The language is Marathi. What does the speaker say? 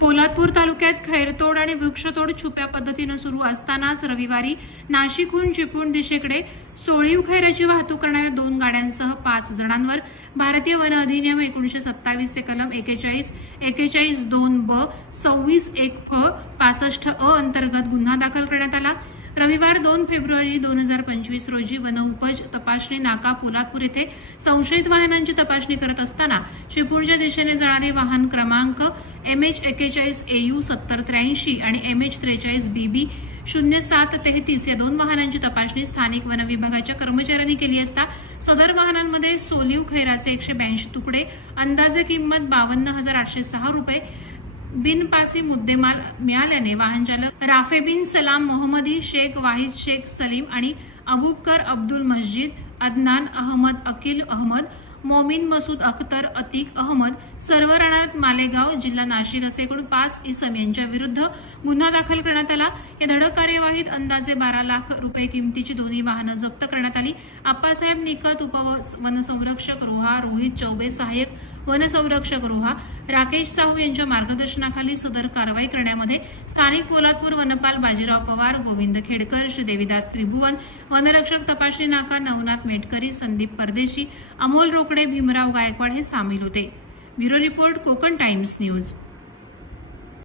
पोलादपूर तालुक्यात खैरतोड आणि वृक्षतोड छुप्या पद्धतीनं सुरू असतानाच रविवारी नाशिकहून चिपळूण दिशेकडे सोळीव खैराची वाहतूक करणाऱ्या दोन गाड्यांसह पाच जणांवर भारतीय वन अधिनियम एकोणीशे सत्तावीसचे कलम एकेचाळीस एकेचाळीस दोन ब सव्वीस एक फ पासष्ट अ अंतर्गत गुन्हा दाखल करण्यात आला. रविवार दोन फेब्रुवारी दोन हजार पंचवीस रोजी वनउपज तपासणी नाका पोलादपूर येथे संशयित वाहनांची तपासणी करत असताना चिपळूणच्या दिशेने जाणारे वाहन क्रमांक एम एच एक्केचाळीस ए यू सत्तर त्र्याऐंशी आणि एम एच त्रेचाळीस बी बी शून्य सात तेहतीस या दोन वाहनांची तपासणी स्थानिक वन विभागाच्या कर्मचाऱ्यांनी केली असता सदर वाहनांमध्ये सोलिव खैराचे एकशे ब्याऐंशी तुकडे अंदाजे किंमत बावन्न हजार आठशे सहा रुपये बिनपासी मुद्देमाल मिळाल्याने वाहनचालक राफे बिन सलाम मोहम्मदी शेख वाहिद शेख सलीम आणि अबुबकर अब्दुल मस्जिद अदनान अहमद अकिल अहमद मोमीन मसूद अख्तर अतिक अहमद सर्व राणात मालेगाव जिल्हा नाशिक असे एकूण पाच इसम यांच्या विरुद्ध गुन्हा दाखल करण्यात आला. या धडक कार्यवाहीत अंदाजे बारा लाख रुपये किमतीची दोन्ही वाहनं जप्त करण्यात आली. आप्पासाहेब निकत उप वनसंरक्षक रोहा रोहित चौबे सहाय्यक वनसंरक्षक रोहा राकेश साहू यांच्या मार्गदर्शनाखाली सदर कारवाई करण्यामध्ये स्थानिक पोलादपूर वनपाल बाजीराव पवार गोविंद खेडकर श्री देविदास त्रिभुवन वनरक्षक तपासणी नाका नवनाथ मेटकरी संदीप परदेशी अमोल रोकडे भीमराव गायकवाड हे सामील होते. Bureau report Konkan times news.